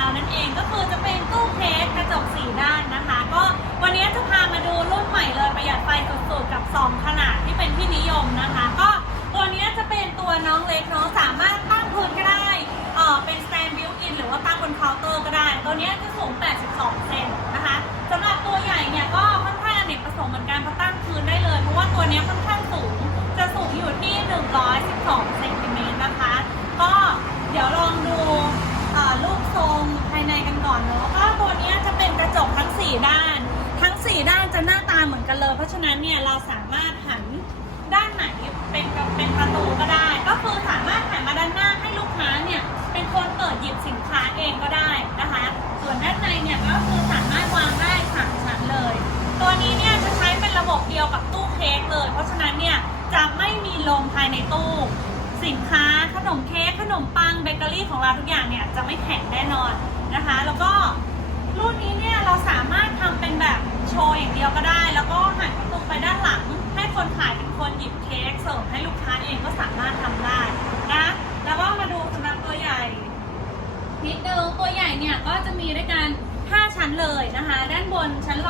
รานั่นเองก็คือจะเป็นตู้เคสกระจกสีด้านนะคะ ก็วันนี้จะพามาดูรุ่นใหม่เลยประหยัดไฟสุดๆกับ 2 ขนาดที่เป็นที่นิยมนะคะ ก็ตัวนี้จะเป็นตัวน้องเล็กน้องสามารถตั้งพื้นก็ได้เออเป็นสแตนด์บิวอินหรือว่าตั้งบนเคาน์เตอร์ก็ได้ ตัวนี้จะสูง 82 เซนนะคะสำหรับตัวใหญ่เนี่ยก็ค่อนข้างเด็กปรสมเหมือนกันพรตั้งพื้นได้เลยเพราะว่าตัวนี้ค่อนข้างสูงจะสูงอยู่ที่ 4 ด้าน ทั้ง 4 ด้านจะหน้าตาเหมือนกันเลย เพราะฉะนั้นเนี่ยเราสามารถหันด้านไหนเป็นเป็นประตูก็ได้ ก็คือสามารถหันมาด้านหน้าให้ลูกค้าเนี่ยเป็นคนเปิดหยิบสินค้าเองก็ได้นะคะ ส่วนด้านในเนี่ยก็คือสามารถวางได้สามชั้นเลย ตัวนี้เนี่ยจะใช้เป็นระบบเดียวกับตู้เค้กเลย เพราะฉะนั้นเนี่ยจะไม่มีลมภายในตู้ สินค้าขนมเค้กขนมปังเบเกอรี่ของเราทุกอย่างเนี่ยจะไม่แข็งแน่นอนนะคะ แล้วก็รุ่นนี้เนี่ยเราสามารถ ดียวก็ได้ แล้วก็หันประตูไปด้านหลัง ให้คนขายเป็นคนหยิบเค้กเสิร์ฟให้ลูกค้าเองก็สามารถทำได้นะแล้วก็มาดูสำหรับตัวใหญ่นิดนึงตัวใหญ่เนี่ยก็จะมีด้วยกัน5ชั้นเลยนะคะ ด้านบนชั้นล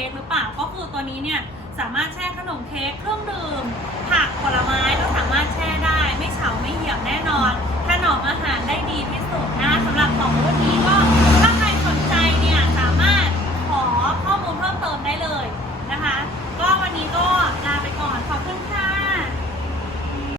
ค้กหรือเปล่า ก็คือตัวนี้เนี่ยสามารถแช่ขนมเค้กเครื่องดื่มผักผลไม้ก็สามารถ